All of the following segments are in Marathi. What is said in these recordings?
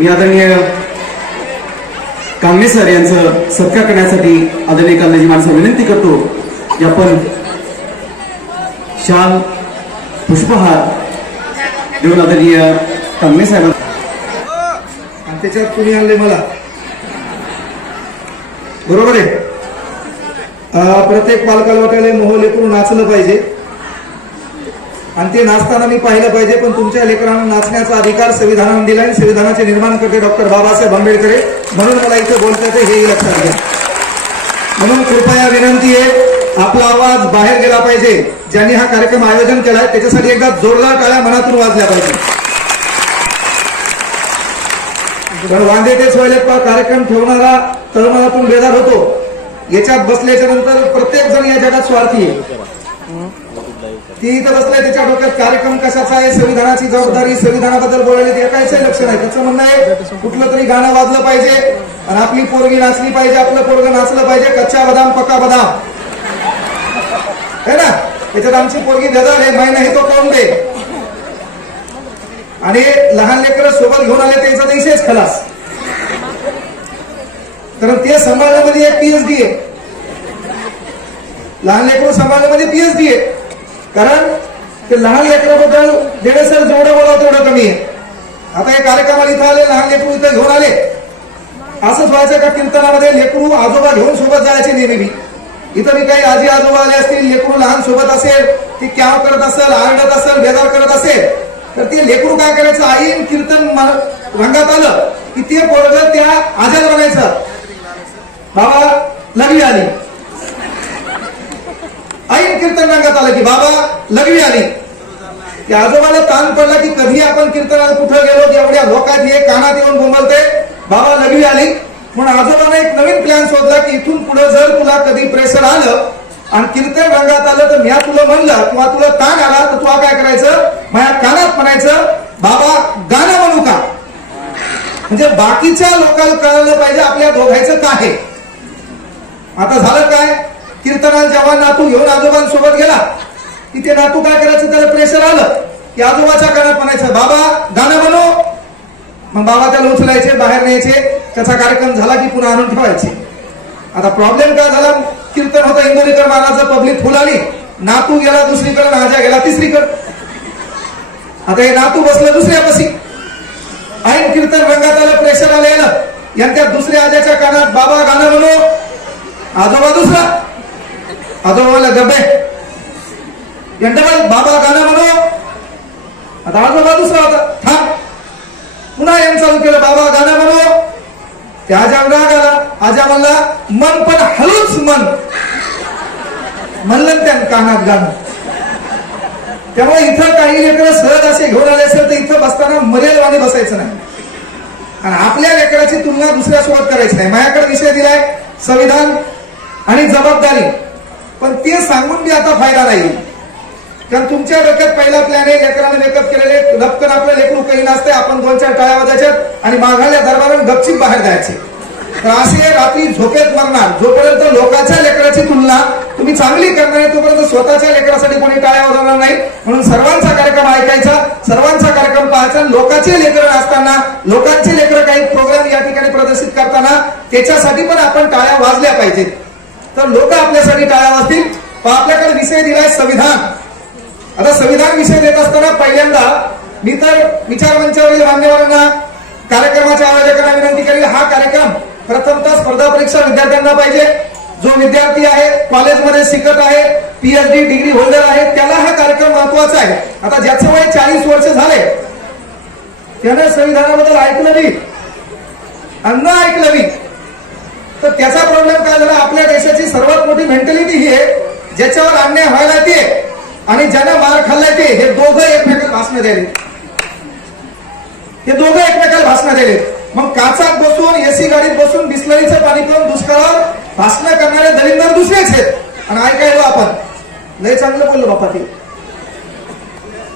मी आदरणीय कांगणे सर यांचं सत्कार करण्यासाठी आदरणीय कांगणेजी माणसं विनंती करतो की आपण शाल पुष्पहार देऊन आदरणीय कांगणे साहेब आणि त्याच्यात तुम्ही आणले मला बरोबर आहे. प्रत्येक पालकाला वाटायला मोह लेकरू नाचलं पाहिजे आणि ते नाचताना मी पाहिलं पाहिजे, पण तुमच्या लेकरांना नाचण्याचा अधिकार संविधानाने दिला आहे. संविधानाचे निर्माणकर्ते डॉक्टर बाबासाहेब आंबेडकर म्हणून मला इथे बोलता येते हेही लक्षात घ्या. म्हणून कृपया विनंती आहे, आपला आवाज बाहेर गेला पाहिजे. ज्यांनी हा कार्यक्रम आयोजन केलाय त्याच्यासाठी एकदा जोरदार टाळ्या मनातून वाजल्या पाहिजे. पण वांदे तेच व्हायले कार्यक्रम ठेवणारा तळमळातून बेदार होतो. याच्यात बसल्याच्या नंतर प्रत्येक जण या जगात स्वार्थी आहे. ती इथं बसलाय त्याच्या डोक्यात कार्यक्रम कशाचा आहे, संविधानाची जबाबदारी, संविधानाबद्दल बोलायला ते काहीच लक्ष नाही. त्याचं म्हणणं आहे कुठलं तरी गाणं वाजलं पाहिजे आणि आपली पोरगी नाचली पाहिजे, आपलं पोरगं नाचलं पाहिजे. कच्चा बदाम पक्का बदाम है ना. त्याच्यात आमची पोरगी गजल आहे, माही नाही तो कोण दे. आणि लहान लेकरं सोबत घेऊन आले त्यांचा देशच खलास. कारण ते सांभाळण्यामध्ये एक पीएचडी आहे. लहान लेकरं सांभाळण्यामध्ये पीएचडी आहे. कारण ते लहान लेकराबद्दल सर जेवढं बोलावं तेवढं कमी आहे. आता हे कार्यक्रमाला इथं आले, लहान लेकरू इथं घेऊन आले. असंच व्हायचं का कीर्तनामध्ये लेकरू आजोबा घेऊन सोबत जायचे नेहमी. इथं मी काही आजी आजोबा आले असतील, लेकरू लहान सोबत असेल, ती क्याव करत असेल, आरडत असेल, बेदार करत असेल, तर ते लेकरू काय करायचं, आईन कीर्तन रंगात आलं की ते पोरगं त्या आजाला म्हणायचं बाबा लघवी आली. आईन कीर्तन रंगात आलं की बाबा लघवी आली. त्या आजोबाला ताण पडला की कधी आपण कीर्तनाला कुठं गेलो एवढ्या लोकात ये कानात येऊन बोंबलते बाबा लघवी आली. म्हणून आजोबाने एक नवीन प्लॅन शोधला की इथून पुढे जर तुला कधी प्रेशर आलं आणि कीर्तन रंगात आलं तर मी तुला म्हणलं किंवा तुला ताण आला तर तुला काय करायचं, माझ्या कानात म्हणायचं बाबा गाणं म्हणू का. म्हणजे बाकीच्या लोकांना कळलं पाहिजे आपल्या दोघांचं काय आहे. आता झालं काय, कीर्तनाला जेव्हा नातू घेऊन आजोबांसोबत गेला की ते नातू काय करायचं, त्याला प्रेशर आलं की आजोबाच्या कानात म्हणायचं बाबा गाणं म्हणू. मग बाबा त्याला उचलायचे, बाहेर न्यायचे, त्याचा कार्यक्रम झाला की पुन्हा आणून ठेवायचे. आता प्रॉब्लेम काय झाला, कीर्तन होतं इंदोरीकर महाराज, पब्लिक फुल आली, नातू गेला दुसरीकडे, आजा गेला तिसरीकडे. आता हे नातू बसलं दुसऱ्यापाशी, ऐन कीर्तन रंगात आलं, प्रेशर आलं, यांच्या दुसऱ्या आजाच्या कानात बाबा गाणं म्हणू. आजोबा दुसरा, आजोबाला गब्बे बाबा गाणं म्हणू. आता आजोबा दुसरा होता, थांब. पुन्हा यांनी चालू केलं बाबा गाणं म्हणू. त्या आजाला राग आला, आजा म्हणला मन पण हळूच मन म्हणलं त्या कानात गाणं. त्यामुळे इथं काही लेकरं सहज असे घेऊन आले असेल तर इथं बसताना मर्यादवाने बसायचं नाही आणि आपल्या लेकराची तुलना दुसऱ्यासोबत करायची नाही. माझ्याकडे विषय दिलाय संविधान आणि जबाबदारी, पण ते सांगून बी आता फायदा नाही. कारण तुमच्या डोक्यात पहिला प्लॅन आहे लेकरांना मेकअप केलेले, लपकन आपलं लेकरू काही नसते, आपण 2-4 टाळ्या वाजायच्यात आणि माघाल्या दरबारात गपचीप बाहेर जायचे. तर असे रात्री झोपेत मरणार. जोपर्यंत लोकांच्या लेकराची तुलना तुम्ही चांगली करणार नाही तोपर्यंत स्वतःच्या लेकरासाठी कोणी टाळ्या वाजवणार नाही. म्हणून सर्वांचा कार्यक्रम ऐकायचा, सर्वांचा कार्यक्रम पाहायचा. लोकांचे लेकरं असताना, लोकांचे लेकरं काही प्रोग्राम या ठिकाणी प्रदर्शित करताना त्याच्यासाठी पण आपण टाळ्या वाजल्या पाहिजेत. तर लोक आपल्यासाठी टाळ्या वाजतील. पण आपल्याकडे विषय दिलाय संविधान. आता संविधान विषय देत असताना पहिल्यांदा मी तर विचार मंचावरील मान्यवरांना, कार्यक्रमाच्या आयोजकांना विनंती करेल, हा कार्यक्रम प्रथमतः स्पर्धा परीक्षा विद्यार्थ्यांना पाहिजे. जो विद्यार्थी आहे, कॉलेजमध्ये शिकत आहे, पीएचडी डिग्री होल्डर आहे, त्याला हा कार्यक्रम महत्वाचा आहे. आता ज्याचं वय 40 वर्ष झाले त्याने संविधानाबद्दल ऐकलं नाही, अन्न ऐकलं नाही, तर त्याचा प्रॉब्लेम काय झाला, आपल्या देशाची सर्वात मोठी मेंटॅलिटी ही आहे ज्याच्यावर अन्याय व्हायला ते आणि ज्याने मार खाल्लाय ते, हे दोघं एकमेकाला भाषण द्यायले. हे दोघं एकमेकाला भाषण द्यायले. मग काचात बसून, एसी गाडीत बसून, बिस्लरीचं पाणी पिऊन दुष्काळावर भाषण करणारे दलिंदर दुसरेच आहेत. आणि ऐकायला आपण लय चांगलं बोललो बापा ते.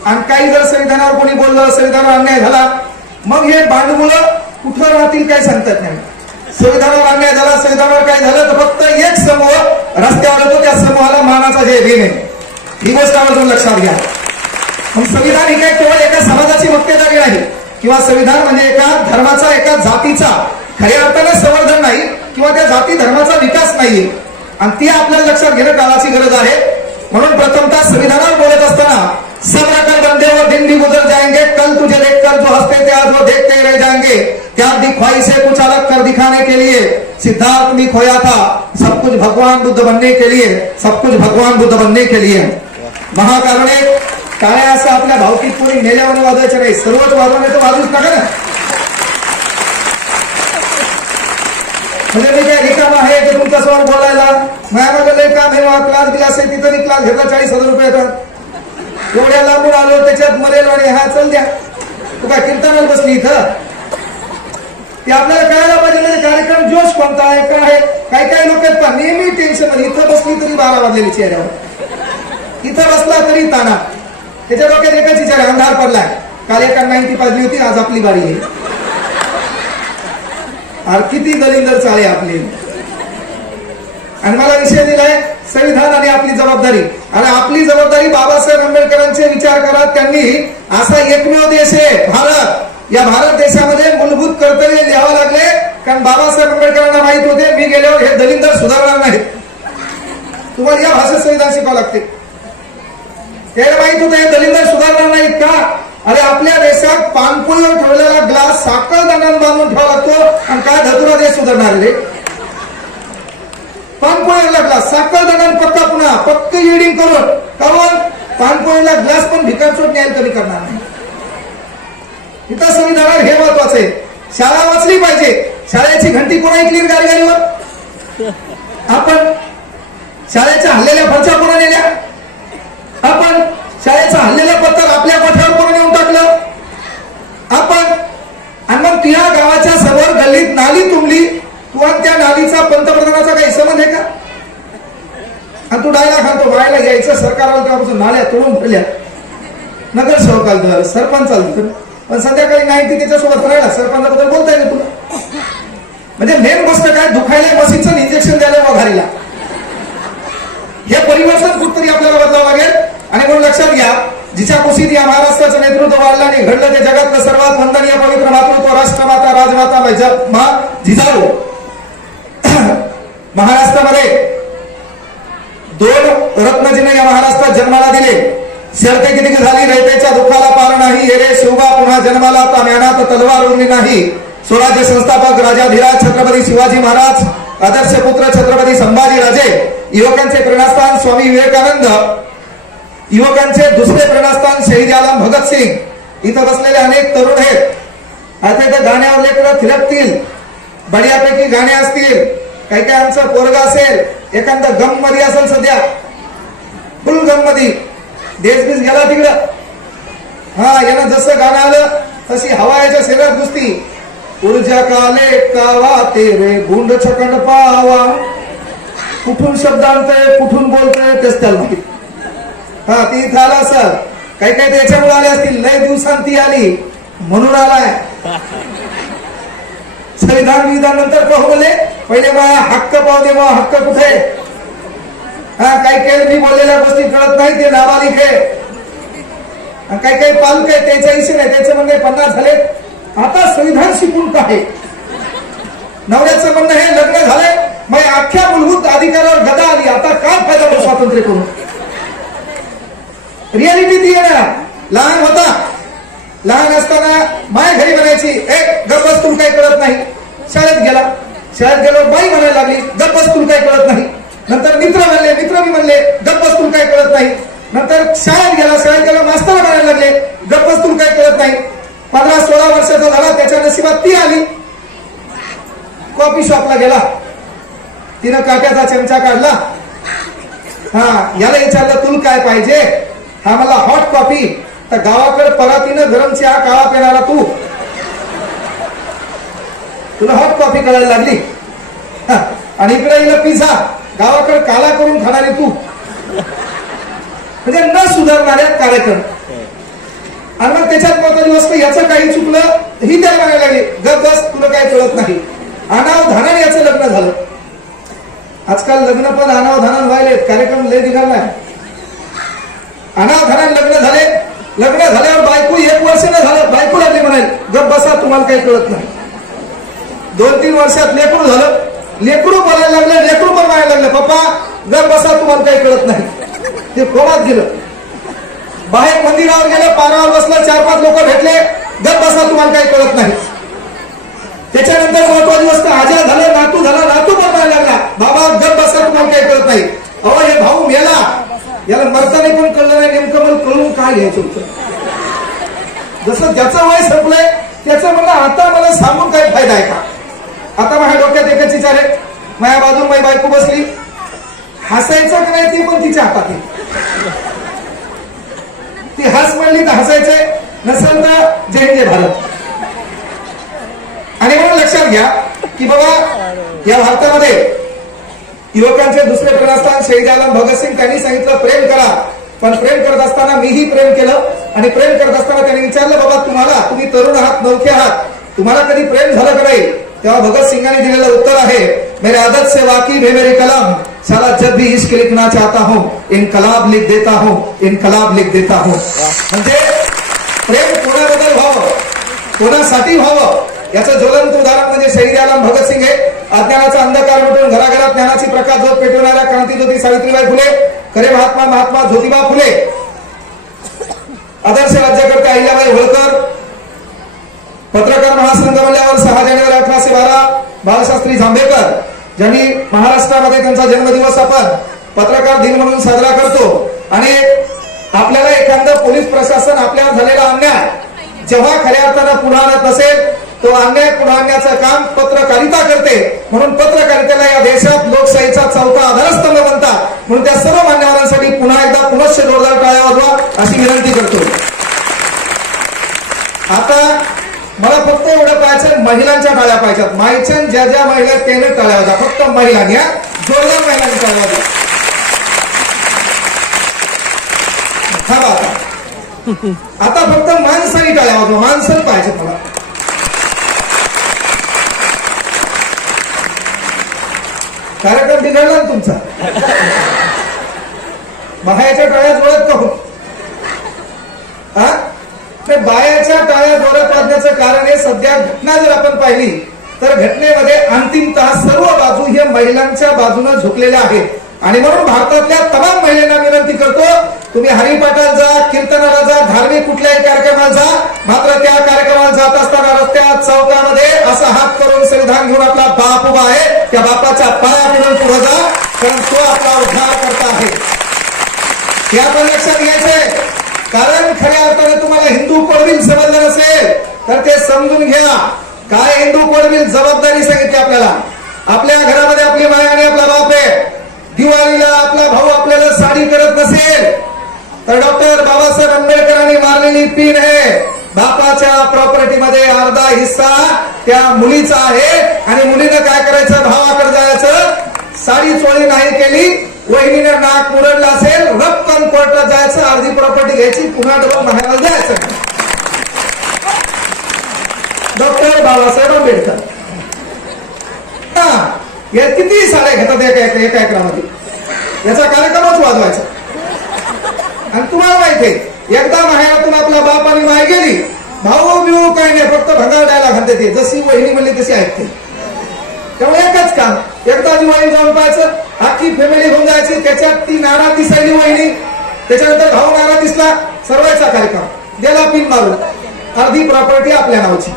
आणि काही जर संविधानावर कोणी बोललं, संविधानावर अन्याय झाला, मग हे बांडमुळं कुठं राहतील काही सांगतात नाही. संविधानावर अन्याय झाला, संविधानावर काय झालं तर फक्त एक समूह रस्त्यावर येतो, त्या समूहाला मानाचा जय भीम आहे. ही गोष्ट आवर्जून लक्षात घ्या. मग संविधान ही काय केवळ एका समाजाची मक्तेदारी नाही किंवा संविधान म्हणजे एका धर्माचा, एका जातीचा खऱ्या अर्थाने संवर्धन नाही किंवा त्या जाती धर्माचा विकास नाहीये आणि ती आपल्याला लक्षात घेणं काळाची गरज आहे. म्हणून प्रथमतः संविधानावर बोलत असताना सब रकम बंदे व दिन भी गुजर जाएंगे, कल तुझे देखकर जो हंसते थे आज वो देखते रह जाएंगे, क्या दिखवाई से कुछ अलग कर दिखाने के लिए सिद्धार्थ में खोया था, सब कुछ भगवान बुद्ध बनने के लिए, सब कुछ भगवान बुद्ध बनने के लिए. महाकारुणे टाळ्या असं आपल्या भावकीत कोणी मेल्यावर वाजवायचं नाही, सर्वच वाजवणे तर वाजूच नका ना. म्हणजे मी काय रिकाम आहे ते तुमच्या समोर बोलायला, माझ्यामध्ये लय काम आहे, क्लास क्लास आहे, तिथं क्लास घेतला 40,000 रुपये येतात. एवढ्या लांबून आलो त्याच्यात मरेल आणि हा चल द्या, तू काय कीर्तनाला बसली इथं. ते आपल्याला कळायला पाहिजे म्हणजे कार्यक्रम जोश कोणता आहे काय आहे. काही काही लोक आहेत पण नेहमी टेन्शन मध्ये, इथं बसली तरी 12 वाजलेली चेहऱ्यावर, इथं बसला तरी ताना. त्याच्या डोक्यात एकाची चेहरा अंधार पडलाय, काल एका 90 पाजली होती, आज आपली बारी आहे. अरे किती दलिंदर चाळे आपले. आणि मला विषय दिलाय संविधान आणि आपली जबाबदारी. आणि आपली जबाबदारी बाबासाहेब आंबेडकरांचे विचार करा. त्यांनी असा एकमेव देश आहे भारत, या भारत देशामध्ये मूलभूत कर्तव्य लिहावं लागले, कारण बाबासाहेब आंबेडकरांना माहित होते मी गेल्यावर हे दलिंदर सुधारणार नाहीत. तुम्हाला या भाषेत संविधान शिकावं लागते. त्याला माहित होतं हे दलिंदर सुधारणार नाहीत का. अरे आपल्या देशात पानपोळीवर ठेवलेला ग्लास साखर दाण्यानं बांधून ठेवावा लागतो आणि काय धतुरा देश सुधारणार रे. पानपोळीला ग्लास साखर दाण्यानं पक्का, पुन्हा पक्क इडिंग करून काऊन पानपोळीला ग्लास पण भिकारचोट न्याय कमी करणार नाही. इथं संविधानावर हे महत्वाचं आहे. शाळा वाचली पाहिजे. शाळेची घंटी कोणा ऐकली गाडीवर. आपण शाळेच्या हल्लेल्या फरच्या कोणा नेल्या. आपण शाळेचं हल्लेलं पत्तर आपल्या कोठ्यावर कोण नेऊन टाकलं आपण. आणि मग त्या गावाच्या समोर गल्लीत नाली तुंबली, किंवा त्या नालीचा पंतप्रधानाचा काही संबंध आहे का. आणि तू डायलॉग घालतो बायला यायचं सरकारला तेव्हापासून नाल्या तोडून ठेवल्या, नगरसेवक आलं सरपंच आलं, पण संध्याकाळी नाही ती त्याच्यासोबत राहिला, सरपंचाबद्दल बोलता येईल तुला. म्हणजे मेन गोष्ट काय, दुखायला मशीनचं इंजेक्शन द्यायला वघारीला. हे परिवर्तन कुठतरी आपल्याला बदलावं लागेल. आणि म्हणून लक्षात घ्या, जिच्या कुशीत या महाराष्ट्राचं नेतृत्व वाढलं आणि घडलं ते जगातलं सर्वात वंदनीय पवित्र मातृत्व राष्ट्रमाता राजमाता जिजाऊ. महाराष्ट्रामध्ये 2 रत्नजिने या महाराष्ट्रात जन्माला दिले. शर्ते किती झाली रयतेच्या दुःखाला पार नाही, येरे शिवबा पुन्हा जन्माला ताम्यानात तलवार उरली नाही. स्वराज्य संस्थापक राजाधिराज छत्रपती शिवाजी महाराज, आदर्श पुत्र छत्रपती संभाजी राजे, युवकांचे प्रेरणास्थान स्वामी विवेकानंद, युवकांचे दुसरे प्रेरणास्थान शहीद आलम भगतसिंग. इथं बसलेले अनेक तरुण आहेत. आता इथं गाण्यावर लेकरं थिरकतील, बढियापैकी गाणे असतील. काही काही आमचं पोरगा असेल, एखादं गम मध्ये असेल, सध्या फुल गम मध्ये, देशबीज गेला तिकडं. हा यानं जसं गाणं आलं तशी हवा याच्या शरीरात घुसती. ऊर्जा काले कावा तेरे गुंड छकंड पावा. कुठून शब्द आणतंय कुठून बोलतोय तेच त्याला माहिती. हा ती इथं आला सर, काही काही त्याच्यामुळे आले असतील, लय दिवसांत ती आली म्हणून आलाय. संविधान विधान नंतर पाहू बोले, पहिले मला हक्क पाहू दे, मग हक्क कुठे. हा काही काही मी बोललेल्या गोष्टी कळत नाही, ते नाबालिक आहे. काही काही पालक आहे त्याचा इशू नाही, त्याचे म्हणणे 50 झाले, आता संविधान शिकून काय. नवऱ्याचं म्हणणं हे लग्न झालंय मग अख्ख्या मूलभूत अधिकारावर गदा आली, आता काय फायदा स्वातंत्र्य करून. रियालिटी ती आहे ना. लहान होता, लहान असताना माय घरी म्हणायची एक गप्पस तुला काही कळत नाही. शाळेत गेला, शाळेत गेलो बाई म्हणायला लागली गप्पस तुला काही कळत नाही. नंतर मित्र मी म्हणले गप्पस तुला काही कळत नाही. नंतर शाळेत गेला मास्तर म्हणायला लागले गप्पस तुला काही कळत नाही. 15-16 वर्षाचा झाला, त्याच्या नशिबात ती आली. कॉफी शॉपला गेला, तिनं काट्याचा चमचा काढला. हा याला विचारलं तुला काय पाहिजे. हा मला हॉट कॉफी. तर गावाकडे परातीनं गरम चहा काळा पिणारा तू, तुला हॉट कॉफी करायला लागली. आणि इकडे येईल पिझ्झा, गावाकडे काला करून खाणारी तू. म्हणजे न सुधारणाऱ्या कार्यक्रम. आणि मग त्याच्यात महत्वाची गोष्ट, याचं काही चुकलं ही त्याला म्हणायला लागली गप बस तुला काही कळत नाही. अनावधानाने याचं लग्न झालं. आजकाल लग्न पण अनावधानाने व्हायले, कार्यक्रम लय निघालाय. अनावधानाने लग्न झाले, लग्न झाल्यावर बायको 1 वर्ष न झालं, बायको लागली म्हणाल गप बसा तुम्हाला काही कळत नाही. 2-3 वर्षात लेकरू झालं, लेकरू बोलायला लागलं, लेकरू पण म्हणायला लागलं, पप्पा गप बसा, तुम्हाला काही कळत नाही. ते कोमात गेलं. बाहेर मंदिरावर गेलं, पारावर बसलं, 4-5 लोक भेटले, गप बसा, तुम्हाला काही कळत नाही. त्याच्यानंतर महत्वाची गोष्ट, आजा झालं, नातू झाला, नातू पण म्हणायला लागला, बाबा गप बसा, तुम्हाला काही कळत नाही. अहो हे भाऊ मेला, याला मरताना पण कळलं नाही, नेमकं मला कळून काय घ्यायचं होतं. जसं ज्याचं वय संपलंय त्याचं म्हणलं आता मला सांगून काही फायदा आहे का. आता माझ्या डोक्यात एकच विचार आहे, माझ्या बाजून माझी बायको बसली, हसायचं की नाही ती पण तिच्या हातात आहे. ती हस म्हणली तर हसायचंय, नसेल तर जय जय भारत. आणि म्हणून लक्षात घ्या की बाबा या भारतामध्ये युवकांचे दुसरे प्रेरणास्थान शहीद आलम भगतसिंग, त्यांनी सांगितलं प्रेम करा, पण प्रेम करत असताना मीही प्रेम केलं. आणि प्रेम करत असताना त्यांनी विचारलं, बाबा तुम्ही तरुण आहात, नौखे आहात, तुम्हाला कधी प्रेम झालं का नाही. तेव्हा भगतसिंगांनी दिलेलं उत्तर आहे, मेरे आदत से वाकिफ है मेरी कलम, साला जब भी इश्क लिखना चाहता हूं इनकलाब लिख देता हूं, इनकलाब लिख देता हूं. म्हणजे प्रेम कोणाबद्दल व्हावं, कोणासाठी व्हावं, याचं ज्वलंत उदाहरण म्हणजे शहीद आलम भगतसिंग हे. अज्ञानाचा अंधकार मिटून घराघरात ज्ञानाची प्रकाश ज्योत पेटवणाऱ्या क्रांतीज्योती सावित्रीबाई फुले, खरे महात्मा ज्योतिबा फुले, आदर्श राज्यकर्ते अहिल्याबाई होळकर, पत्रकार महासंघ म्हणल्यावर 6 जानेवारी 1812 बाळशास्त्री जांभेकर, ज्यांनी महाराष्ट्रामध्ये त्यांचा जन्मदिवस आपण पत्रकार दिन म्हणून साजरा करतो. आणि आपल्याला एखादं पोलीस प्रशासन आपल्यावर झालेला अन्याय जेव्हा खऱ्या अर्थानं पुन्हा आणत नसेल, तो अन्याय पुन्हा आणण्याचं काम पत्रकारिता करते. म्हणून पत्रकारितेला या देशात लोकशाहीचा 4था आधारस्तंभ बनतात. म्हणून त्या सर्व मान्यवरांसाठी पुन्हा एकदा पुनश्च जोरदार टाळ्या वाजवा अशी विनंती करतो. आता मला फक्त एवढं पाहायचं, महिलांच्या टाळ्या पाहिजेत. माईच्या ज्या ज्या महिला त्याने टाळ्या वाजवा, फक्त महिलांनी, जोरदार महिलांनी टाळ्या वाजवा. आता फक्त माणसांनी टाळ्या वाजवा, माणसं पाहिजे मला. कार्यक्रम बिघडला ना तुमचा. बायाच्या टाळ्या जोरात का हो, बायाच्या टाळ्या जोरात वाजण्याचं कारण आहे, सध्या घटना जर आपण पाहिली तर घटनेमध्ये अंतिमतः सर्व बाजू हे महिलांच्या बाजूने झुकलेल्या आहेत. आणि म्हणून भारतातल्या तमाम महिलांना विनंती करतो, तुम्ही हरिपाठाला जा, कीर्तनाला जा, धार्मिक कुठल्याही कार्यक्रमाला जा, मात्र त्या कार्यक्रमाला जात असताना रस्त्यात चौकामध्ये असा हात करून संविधान घेऊन आपला बाप उभा आहे, त्या बापाच्या पाया पडून पुढे जा, कारण तो आपला उद्धार करता आहे. हे आपण लक्षात घ्यायचंय. कारण खऱ्या अर्थाने तुम्हाला हिंदू कोडबिल समजलं नसेल तर ते समजून घ्या. काय हिंदू कोडबिल जबाबदारी सांगितली आपल्याला. आपल्या घरामध्ये आपली माय आणि आपला बाप आहे. दिवाळीला आपला भाऊ आपल्याला साडी करत नसेल तर डॉक्टर बाबासाहेब आंबेडकरांनी मारलेली पीन आहे. बापाच्या प्रॉपर्टीमध्ये अर्धा हिस्सा त्या मुलीचा आहे आणि मुलीनं काय करायचं, भावाकडे जायचं, साडी चोळी नाही केली, वहिनीने नाक मुरडला असेल, रक्कम कोर्टात जायचं, अर्धी प्रॉपर्टी घ्यायची, पुन्हा डबल माहेराला जायचं. डॉक्टर बाबासाहेब आंबेडकर या किती साड्या घेतात एका एकरामध्ये, याचा कार्यक्रमच वाजवायचा. आणि तुम्हाला माहिती आहे, एकदा माहेरातून आपला बाप आणि माय गेली, भाऊ बिऊ काही नाही, फक्त भंगार द्यायला घालते ते, जशी वहिनी म्हणली तशी ऐकते. त्यामुळे एकच काम, एकदा वहिनी जाऊन पाहायचं, अख्खी फॅमिली घेऊन जायची, त्याच्यात ती नारा दिसायली वहिनी, त्याच्यानंतर भाऊ नारा दिसला, सर्वांचा कार्यक्रम गेला पिन मारून, अर्धी प्रॉपर्टी आपल्या नावाची.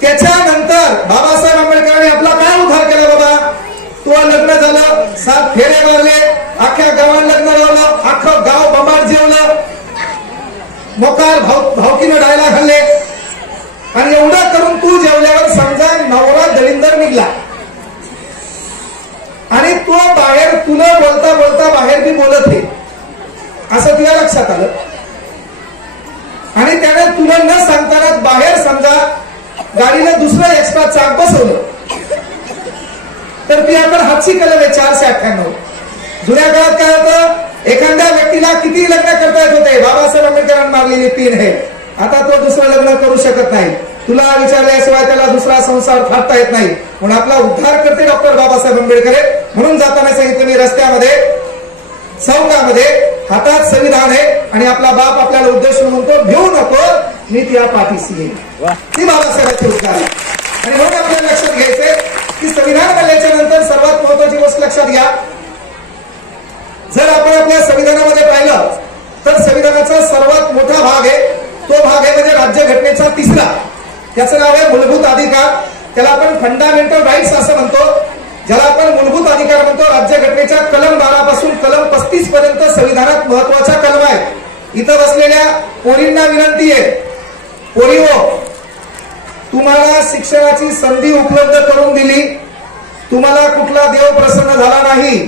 त्याच्यानंतर बाबासाहेब आंबेडकरांनी आपला काय उद्धार केला बाबा, तो लग्न झालं, 7 फेरे मारले, अख्ख्या गावात लग्न लावलं, अख्खं गाव बंबाट जेवलं, मोकार भावकीनं डायला खाल्ले. आणि एवढं करून तू जेवल्यावर समजा नवरा दलिंदर निघला आणि तो बाहेर तुला बोलता बोलता बाहेर बी बोलत आहे असं तुला लक्षात आलं. आणि त्याने तुला न सांगताना बाहेर समजा गाडीला दुसरं एक्स्ट्रा चाक बसवलं तर तुझ्याकडे हातची कलम आहे 498. जुन्या काळात काय होतं, एखाद्या व्यक्तीला किती लग्न करता येत होते, बाबासाहेब आंबेडकरांनी मारलेली पीन आहे. आता तो दुसरं लग्न करू शकत नाही, तुला विचारल्याशिवाय त्याला दुसरा संसार थाटता येत नाही. म्हणून आपला उद्धार करते डॉक्टर बाबासाहेब आंबेडकर. म्हणून जाताना सांगितलं मी रस्त्यामध्ये चौकामध्ये हातात संविधान आहे आणि आपला बाप आपल्याला उद्देशून म्हणतो घेऊ नको, मी त्या पाठीशी येईल. ती बाबासाहेबांची उद्धार आहे. आणि म्हणून आपल्याला लक्षात घ्या आहे मूलभूत अधिकार, त्याला आपण फंडामेंटल राईट्स असं म्हणतो, ज्याला आपण मूलभूत अधिकार म्हणतो. राज्यघटनेच्या कलम 12 पासून कलम 35 पर्यंत संविधानात महत्वाचा कलम आहे. इथं बसलेल्या पोरींना विनंती आहे, पोरीहो, तुम्हाला शिक्षणाची संधी उपलब्ध करून दिली, तुम्हाला कुठला देव प्रसन्न झाला नाही,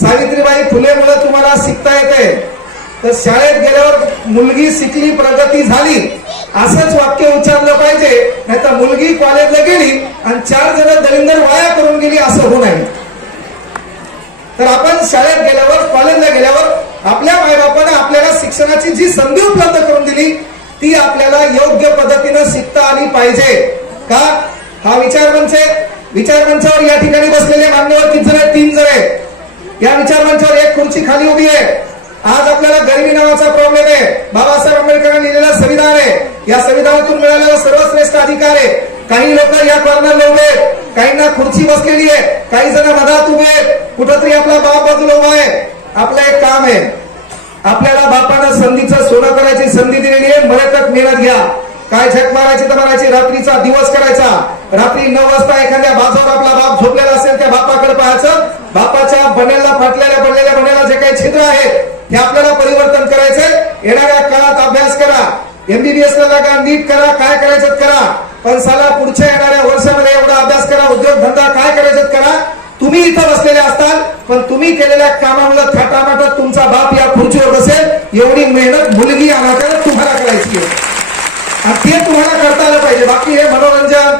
सावित्रीबाई फुलेमुळे तुम्हाला शिकता येते, तर शाळेत गेल्यावर मुलगी शिकली प्रगती झाली असंच वाक्य उच्चारलं पाहिजे. नाही तर मुलगी कॉलेजला गेली आणि 4 जण दलिंदर वाया करून गेली असं होऊ नये. तर आपण शाळेत गेल्यावर कॉलेजला गेल्यावर आपल्या मायबापाने आपल्याला शिक्षणाची जी संधी उपलब्ध करून दिली ती आपल्याला योग्य पद्धतीनं शिकता आली पाहिजे का. हा विचारमंच आहे. विचारमंचावर या ठिकाणी बसलेले मान्यवर किती जण आहेत? 3 जण आहेत. या विचारमंचावर एक खुर्ची खाली उभी आहे. आज आपल्याला गरिबी नावाचा प्रॉब्लेम आहे. बाबासाहेब आंबेडकरांनी लिहिलेलं संविधान आहे. या संविधानातून मिळालेला सर्वश्रेष्ठ अधिकार आहे. काही लोक या कॉर्नरला उभे आहेत, काहींना खुर्ची बसलेली आहे, काही जण मधात उभे आहेत, कुठंतरी आपला बाप बाजूला उभा आहे. आपलं एक काम आहे, आपल्याला बापानं संधीचं सोनं करायची संधी दिलेली आहे. मरेतक मेहनत घ्या. काय झक मारायची तर मारायची, रात्रीचा दिवस करायचा. रात्री 9 वाजता एखाद्या बाजूवर आपला बाप झोपलेला असेल त्या बापाकडे पाहायचं. बापाच्या बनेला पडलेल्या बनेला जे काही छिद्र आहेत हे आपल्याला परिवर्तन करायचंय. येणाऱ्या काळात अभ्यास करा, MBBS ला जागा नीट करा, काय करायचं करा, पण साला पुढच्या येणाऱ्या वर्षामध्ये एवढा अभ्यास करा, उद्योगधंदा काय करायचं करा. तुम्ही इथं बसलेले असताल पण तुम्ही केलेल्या कामामुळे थाटामाटात तुमचा बाप या खुर्चीवर बसेल एवढी मेहनत मुलगी अनाथाला तुम्हाला करायची आहे आणि ते तुम्हाला करता आलं पाहिजे. बाकी हे मनोरंजन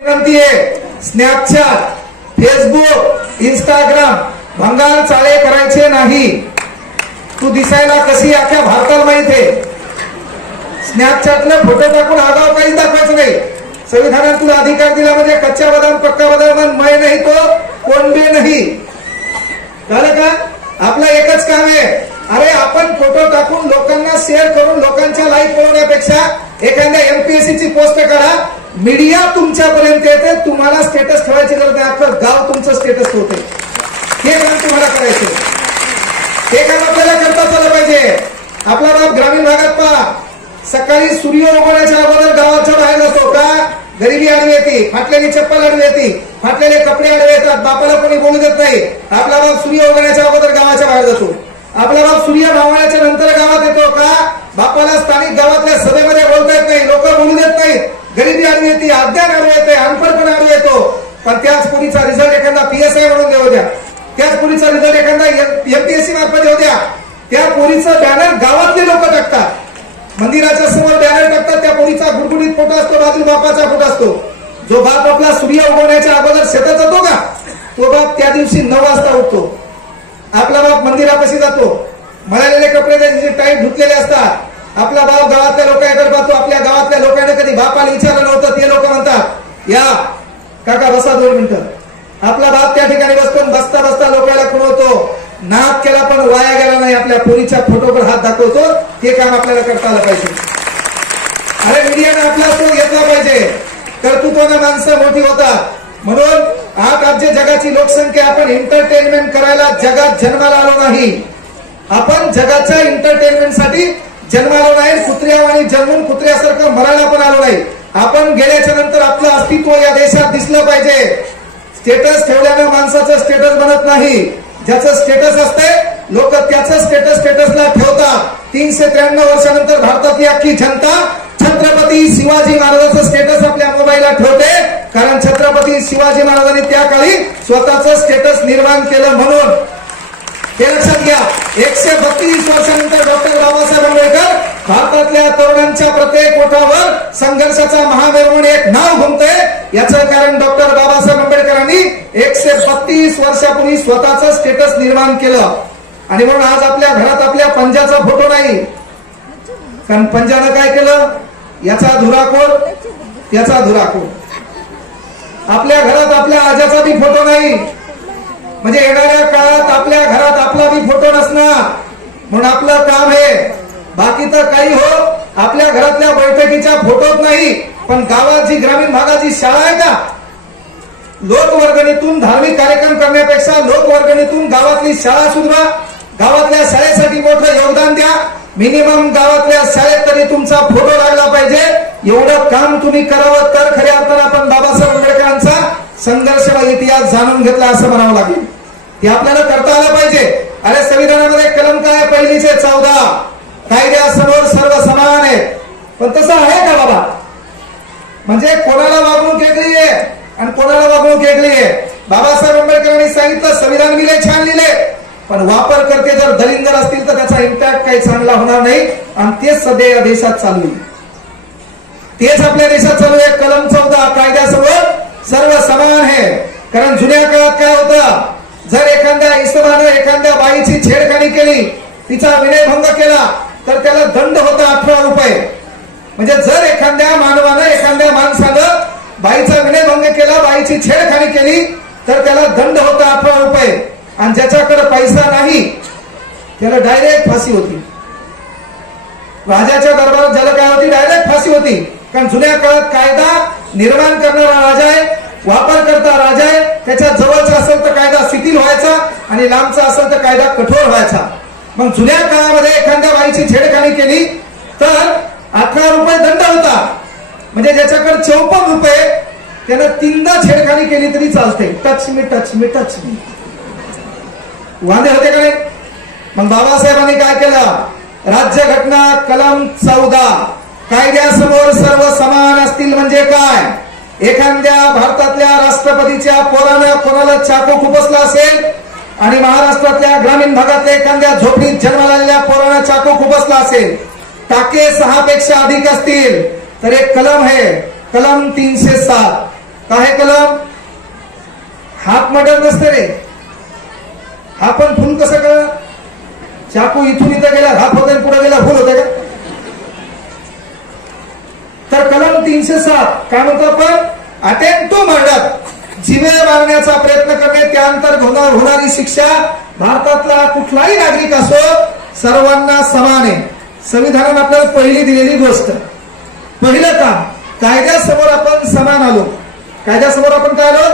विनंती आहे. स्नॅपचॅट, फेसबुक, इंस्टाग्राम भंगार चाळे करायचे नाही. तू दिसायला कशी अख्ख्या भारताला माहित आहे. स्नॅपचॅटला फोटो टाकून आगाव काहीच दाखवायचं नाही. संविधानात तुला अधिकार दिला म्हणजे कच्चा बदाम पक्का बदाम मैं नाही तो कोण बी नाही. झालं का. आपलं एकच काम आहे, अरे आपण फोटो टाकून लोकांना शेअर करून लोकांच्या लाईक मिळवण्यापेक्षा एखाद्या MPSC ची पोस्ट करा, मीडिया तुमच्यापर्यंत येते, तुम्हाला स्टेटस ठेवायची गरज नाही, अख्खं गाव तुमचं स्टेटस ठेवते. हे काम तुम्हाला करायचं. हे काम आपल्याला करता आलं पाहिजे. आपला बाप ग्रामीण भागात पहा, सकाळी सूर्य उगवण्याच्या अगोदर गावाच्या बाहेर जातो का. गरिबी आडवी येते, फाटलेली चप्पल आडवी येते, फाटलेले कपडे आडवे येतात, बापाला कोणी बोलू देत नाही. आपला बाप सूर्य उगवण्याच्या अगोदर गावाच्या बाहेर जातो. आपला बाप सूर्य मावळण्याच्या नंतर गावात येतो का. बापाला स्थानिक गावातल्या सभेमध्ये बोलता येत नाही, लोक बोलू देत नाहीत. गरिबी आडवी येते, अज्ञान आडवी येते, अनपडपणा आडवी येतो. पण त्याच पुरीचा रिझल्ट एखादा PSI म्हणून देऊ द्या, त्याच पुरीचा रिझल्ट एखादा MPSC मार्फत देऊ द्या, त्या पोरीचं बॅनर गावातले लोक टाकतात. मंदिराच्या समोर बॅनर टाकतात, त्या पोरीचा गुडगुडीत फोटो असतो, बाजू बापाचा फोटो असतो. जो बाप आपला सूर्य उगवण्याच्या अगोदर शेतात जातो का, तो बाप त्या दिवशी 9 वाजता उठतो. आपला बाप मंदिरापाशी जातो, मळलेले कपडे त्याचे टाईट धुतलेले असतात. आपला बाप गावातल्या लोकांकडे पाहतो. आपल्या गावातल्या लोकांना कधी बापाला विचारलं नव्हतं, ते लोक म्हणतात या काका बसा 2 मिनिटं. आपला बाप त्या ठिकाणी बसतो, बसता बसता लोकांना खुणवतो. नाद केला पण वाया गेला नाही, आपल्या पोरीच्या फोटोवर हात दाखवतो. ते काम आपल्याला करता आलं पाहिजे. अरे मीडियाने आपला तो घेतला पाहिजे. कर्तृत्वानं माणसं मोठी होतात. म्हणून 8 अब्ज जगाची लोकसंख्या, आपण एंटरटेनमेंट करायला जगात जन्माला आलो नाही. आपण जगाच्या एंटरटेनमेंटसाठी जन्माला नाही. कुत्र्यावानी जन्मून कुत्र्यासारखं मरायला पण आलो नाही. आपण गेल्याच्या नंतर आपलं अस्तित्व या देशात दिसलं पाहिजे. स्टेटस ठेवल्यानं माणसाचं स्टेटस बनत नाही. ज्याचं स्टेटस असतंय लोक त्याचं स्टेटसला ठेवतात. 393 वर्षानंतर भारतातली अख्खी जनता छत्रपती शिवाजी महाराजांचं स्टेटस आपल्या मोबाईलला ठेवते, कारण छत्रपती शिवाजी महाराजांनी त्या काळी स्वतःचं स्टेटस निर्माण केलं म्हणून. हे लक्षात घ्या. 132 वर्षानंतर डॉक्टर बाबासाहेब आंबेडकर भारतातल्या तरुणांच्या प्रत्येक ओठावर संघर्षाचा महामेरू एक नाव घुमतंय. याचं कारण डॉक्टर बाबासाहेब आंबेडकरांनी 132 वर्षापूर्वी स्वतःचं स्टेटस निर्माण केलं. आणि म्हणून आज आपल्या घरात आपल्या पंजाचा फोटो नाही, कारण पंजानं काय केलं, याचा धुराखोर त्याचा धुराखोर. आपल्या घरात आपल्या आजाचा बी फोटो नाही, म्हणजे येणाऱ्या काळात आपल्या घरात आपला बी फोटो नसणार. म्हणून आपलं काम आहे, बाकी तर काही हो, आपल्या घरातल्या बैठकीच्या फोटोत नाही, पण गावात जी ग्रामीण भागाची शाळा आहे का, लोकवर्गणीतून धार्मिक कार्यक्रम करण्यापेक्षा लोकवर्गणीतून गावातली शाळा सुधरा. गावातल्या शाळेसाठी मोठं योगदान द्या. मिनिमम गावातल्या शाळेत तरी तुमचा फोटो लागला पाहिजे. एवढं काम तुम्ही करावं तर खऱ्या अर्थानं आपण बाबासाहेब आंबेडकरांचा संघर्ष व इतिहास जाणून घेतला असं म्हणावं लागेल. ते आपल्याला करता आलं पाहिजे. अरे संविधानामध्ये कलम काय पहिलीचे 14, कायद्यासमोर सर्व समान आहेत. पण तसं आहे का बाबा? म्हणजे कोणाला वागणूक वेगळी आहे आणि कोणाला वागणूक वेगळी आहे. बाबासाहेब आंबेडकरांनी सांगितलं संविधान लिहिले, छान लिहिले, पण वापर करते जर दलिंदर असतील तर त्याचा इम्पॅक्ट काही चांगला होणार नाही. आणि तेच सध्या या देशात चालू आहे. तेच आपल्या देशात चालू आहे. कलम 14 कायद्यासमोर सर्व समान आहे. कारण जुन्या काळात काय होतं, जर एखाद्या इसमानं एखाद्या बाईची छेडखानी केली, तिचा विनयभंग केला तर त्याला दंड होता 18 रुपये. म्हणजे जर एखाद्या मानवानं एखाद्या माणसानं बाईचा विनयभंग केला, बाईची छेडखानी केली तर त्याला दंड होता 18 रुपये. आणि ज्याच्याकडे पैसा नाही त्याला डायरेक्ट फाशी होती. राजाच्या दरबारात ज्याला काय होती, डायरेक्ट फाशी होती. कारण जुन्या काळात कायदा निर्माण करणारा राजा आहे, वापर करता राजा आहे. त्याच्या जवळचा असेल तर कायदा शिथिल व्हायचा आणि लांबचा असेल तर कायदा कठोर व्हायचा. मग जुन्या काळामध्ये एखाद्या बाईची छेडखानी केली तर 18 रुपये दंड होता. म्हणजे ज्याच्याकडे 54 रुपये त्यानं 3दा छेडखानी केली तरी चालते. Touch me touch me touch me वांदे होते का नाही? मग बाबासाहेबांनी काय केलं, राज्यघटना कलम 14 कायद्यासमोर सर्व समान असतील म्हणजे काय? एखाद्या भारतातल्या राष्ट्रपतीच्या पोरानं कोणाला चाकू खुपसला असेल आणि महाराष्ट्रातल्या ग्रामीण भागातल्या एखाद्या झोपडीत जन्माला आलेल्या पोरानं चाकू खुपसला असेल, टाके 6 पेक्षा अधिक असतील तर एक कलम आहे, कलम 307. काय कलम? हात मर्डर नसते रे. हा पण फुल कसं कळ? चाकू इथून इथं गेला हात होते, पुढे गेला फुल होते का? तर कलम 307 काय म्हणतो आपण? अटेम्प्ट टू मर्डर, जीवे मारण्याचा प्रयत्न करणे, त्यानंतर होणारी शिक्षा भारतातला कुठलाही नागरिक असो सर्वांना समान आहे. संविधानाने आपल्याला पहिली दिलेली गोष्ट, पहिलं काम, कायद्यासमोर आपण समान आलो. कायद्यासमोर आपण काय आलो?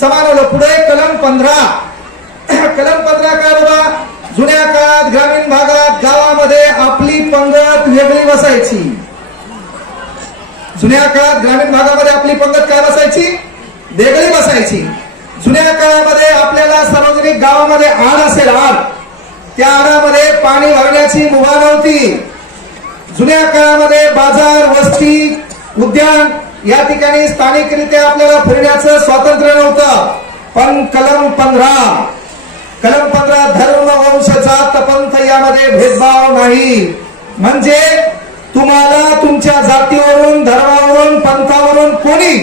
समान आलो. पुढे कलम 15. कलम 15 काय बाबा? जुन्या काळात ग्रामीण भागात गावामध्ये आपली पंगत वेगळी बसायची. जुन्या काळात ग्रामीण भागामध्ये आपली पंगत काय बसायची? वेगळी बसायची. जुन्या काळामध्ये आपल्याला सार्वजनिक गावामध्ये आड असेल, आड, त्या आडामध्ये पाणी भरण्याची मुभा नव्हती. जुन्या काळामध्ये बाजार, वस्ती, उद्यान या ठिकाणी स्थानिकरित्या आपल्याला फिरण्याचं स्वातंत्र्य नव्हतं. पण कलम 15 धर्म, वंश, जात, पंथ यामध्ये भेदभाव नाही. म्हणजे तुम्हाला तुमच्या जातीवरून, धर्मावरून, पंथावरून कोणी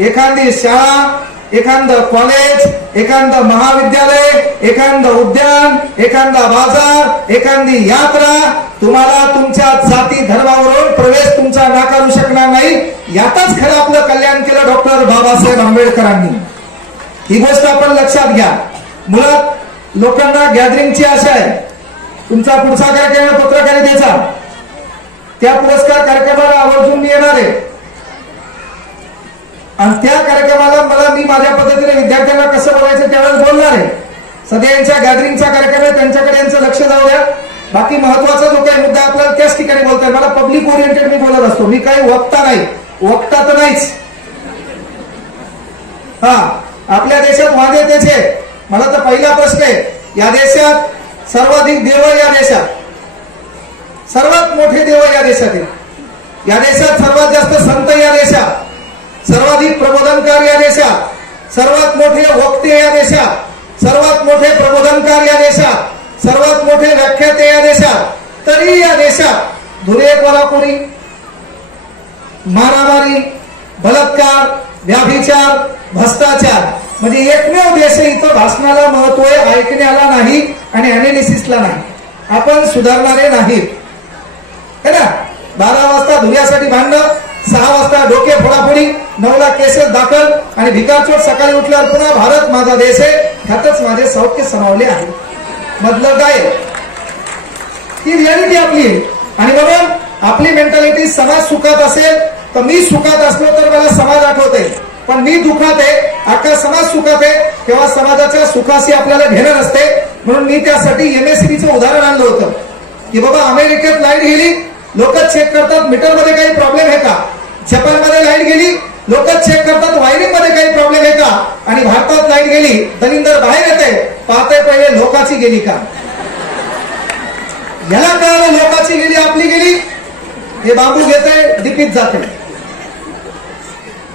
एखादी शाळा, एखादं कॉलेज, एखादं महाविद्यालय, एखादं उद्यान, एखादा बाजार, एखादी यात्रा, तुम्हाला तुमच्या जाती धर्मावरून प्रवेश तुमचा नाकारू शकणार नाही. यातच खरं आपलं कल्याण केलं डॉक्टर बाबासाहेब आंबेडकरांनी. ही गोष्ट आपण लक्षात घ्या. मुळात लोकांना गॅदरिंगची आशा आहे. तुमचा पुढचा कार्यक्रम पत्रकारितेचा, त्या पुरस्कार कार्यक्रमाला आवर्जून मी येणार आहे. आणि त्या कार्यक्रमाला मी माझ्या पद्धतीने विद्यार्थ्यांना कसं बोलायचं त्यावेळेस बोलणार आहे. सध्या यांच्या गॅदरिंगचा कार्यक्रम आहे, त्यांच्याकडे यांचं लक्ष जाऊ द्या. बाकी महत्वाचा जो काही मुद्दा आपल्याला त्याच ठिकाणी बोलताय. मला पब्लिक ओरिएंटेड मी बोलत असतो. मी काही वक्ता नाही, वक्ता तर नाहीच. हा, आपल्या देशात वादे त्याचे. मला तर पहिला प्रश्न आहे, या देशात सर्वाधिक देव या देशात, सर्वात मोठे देव या देशातील, या देशात सर्वात जास्त संत या देशात, सर्वाधिक प्रबोधनकार या देशात, सर्वात मोठे वक्ते या देशात, सर्वात मोठे प्रबोधनकार या देशात, सर्वात मोठे व्याख्याते या देशात. तरी या देशात धुरे, कोल्हापुरी, मारामारी, बलात्कार, व्याभिचार, भ्रष्टाचार, म्हणजे एकमेव देश इथं भाषणाला महत्व आहे, ऐकण्याला नाही आणि अनालिसिसला नाही. आपण सुधारणारे नाहीत है ना. 12 वाजता धुऱ्यासाठी भांडणं, 6 वाजता डोके फोडाफोडी, 9ला केसेस दाखल आणि भिकारचोट, सकाळी उठल्यावर पुन्हा भारत माझा देश आहे, ह्यातच माझे सौख्य समावले आहे. मधलं काय? ही रियालिटी आपली आहे. आणि म्हणून आपली मेंटॅलिटी समाज सुखात असेल तर मी सुखात असलो तर मला समाज आठवते, पण मी दुखात आहे, अख्खा समाज सुखात आहे, तेव्हा समाजाच्या सुखाशी आपल्याला घेणं नसते. म्हणून मी त्यासाठी MSCBचं उदाहरण आणलं होतं की बाबा अमेरिकेत लाईट गेली, लोक चेक करतात मीटरमध्ये काही प्रॉब्लेम आहे का. जपानमध्ये लाईट गेली, लोक चेक करतात वायरिंग मध्ये काही प्रॉब्लेम आहे का, आणि भारतात लाईट गेली, दलिंदर बाहेर येते, पाहते पहिले लोकाची गेली का. याला कळालं लोकाची गेली आपली गेली, हे बांबू घेते डिपीत जाते,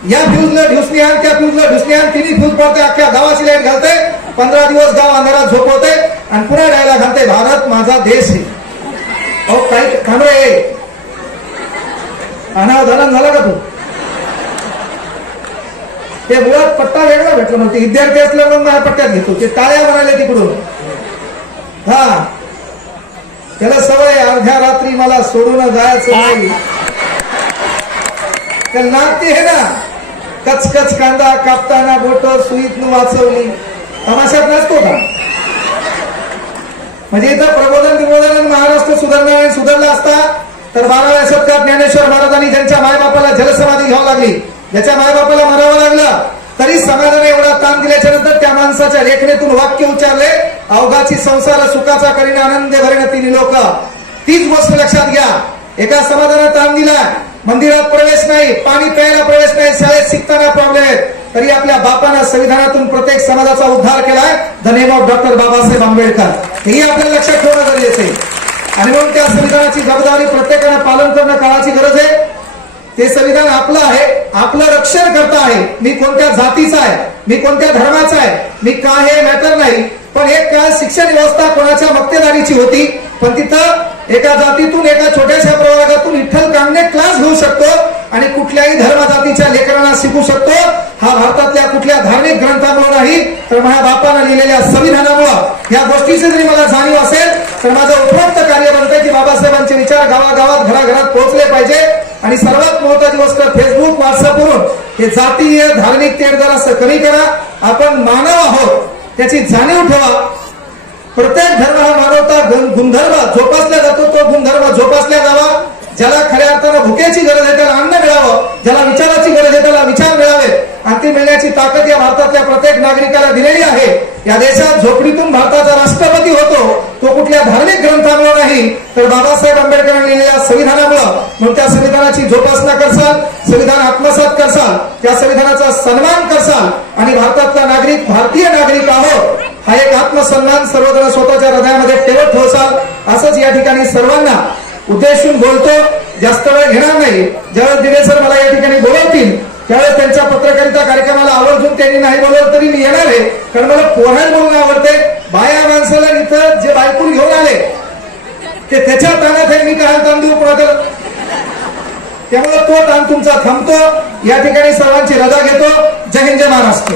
या फ्यूजला ढुसणी आण, त्या फ्यूजला ढुसणी आण, तिन्ही फ्यूज पडते, अख्ख्या गावाची लाईट घालते, 15 दिवस गाव अंधारात झोपवते आणि पुन्हा डायला घालते भारत माझा देश आहे. अहो काही थांबरे अनावधान झाला का तू. ते मुळात पट्टा वेगळा भेटला म्हणते, विद्यार्थी असल्यावर मग माझ्या पट्ट्यात घेतो, ते टाळ्या म्हणाले तिकडून. हा त्याला सवय अर्ध्या रात्री मला सोडून जायचं नाही, त्याला नागते हे ना, कचकच कांदा कापताना बोट सुईतून वाचवली, तमाशात नसतो का. म्हणजे इथं प्रबोधन महाराष्ट्र सुधारला असता तर 12व्या शतकात ज्ञानेश्वर महाराजांनी ज्यांच्या मायबापाला जलसमाधी घ्यावं लागली, ज्याच्या मायबापाला मरावं लागलं, तरी समाजाने एवढा ताण दिल्याच्या नंतर त्या माणसाच्या लेखणीतून वाक्य उच्चारले, अवघाची संसार सुखाचा करीन आनंद भरेन तिन्ही लोक. तीच गोष्ट लक्षात घ्या. एका समाजाने ताण दिला, मंदिरात प्रवेश नाही, पाणी प्यायला प्रवेश नाही, शाळेत शिकताना प्रॉब्लेम आहेत, तरी आपल्या बापानं संविधानातून प्रत्येक समाजाचा उद्धार केलाय, the name of doctor Babasaheb Ambedkar. हेही आपल्याला लक्षात ठेवणं गरजेचं आहे. आणि म्हणून त्या संविधानाची जबाबदारी प्रत्येकानं पालन करणं काळाची गरज आहे. ते संविधान आपलं आहे, आपलं रक्षण करता आहे. मी कोणत्या जातीचा आहे, मी कोणत्या धर्माचा आहे, मी काय हे मॅटर नाही. पण एक काळ शिक्षण व्यवस्था कोणाच्या मक्तेदारीची होती, पण तिथं एका जातीतून एका छोट्याशा प्रवर्गातून विठ्ठल कांगणे क्लास घेऊ शकतो आणि कुठल्याही धर्म जातीच्या लेकरांना शिकू शकतो. हा भारतातल्या कुठल्या धार्मिक ग्रंथामुळे नाही, तर माझ्या बापानं लिहिलेल्या संविधानामुळे या गोष्टीची जरी मला जाणीव असेल तर माझं उपरोक्त कार्य बनतंय की बाबासाहेबांचे विचार गावागावात घराघरात पोहोचले पाहिजे. आणि सर्वात महत्वाची गोष्ट, फेसबुक व्हॉट्सअपवरून हे जातीय धार्मिक तेढ जरासं कमी करा. आपण मानव आहोत त्याची जाणीव ठेवा. प्रत्येक धर्म हा मानवता गुणधर्म जोपासला जातो, तो गुणधर्म जोपासला जावा. ज्याला खऱ्या अर्थानं भुकेची गरज आहे त्याला अन्न मिळावं, ज्याला विचाराची गरज आहे त्याला विचार मिळावे, आणि ती मिळण्याची ताकद या भारतातल्या प्रत्येक नागरिकाला दिलेली आहे. या देशात झोपडीतून भारताचा राष्ट्रपती होतो तो कुठल्या धार्मिक ग्रंथामुळे नाही, तर बाबासाहेब आंबेडकरांनी लिहिलेल्या संविधानामुळे. मग त्या संविधानाची जोपासना करसाल, संविधान आत्मसात करसाल, त्या संविधानाचा सन्मान करसाल, आणि भारतातला नागरिक भारतीय नागरिक आहोत हा एक आत्मसन्मान सर्वजण स्वतःच्या हृदयामध्ये ठेवत ठेवसाल. असंच या ठिकाणी सर्वांना उद्देशून बोलतो. जास्त वेळ घेणार नाही. ज्यावेळेस दिवे सर मला या ठिकाणी बोलवतील त्यावेळेस त्यांच्या पत्रकारिता कार्यक्रमाला आवर्जून त्यांनी नाही बोलवलं तरी मी येणार आहे, कारण मला पोहायला बोलणं आवडते. बाया माणसाला इथं जे बायकून घेऊन आले ते त्याच्या तानात आहे, मी काय ताण देऊ कोणाला. त्यामुळे तो ताण तुमचा थांबतो. या ठिकाणी सर्वांची रजा घेतो. जय हिंद, जय महाराष्ट्र.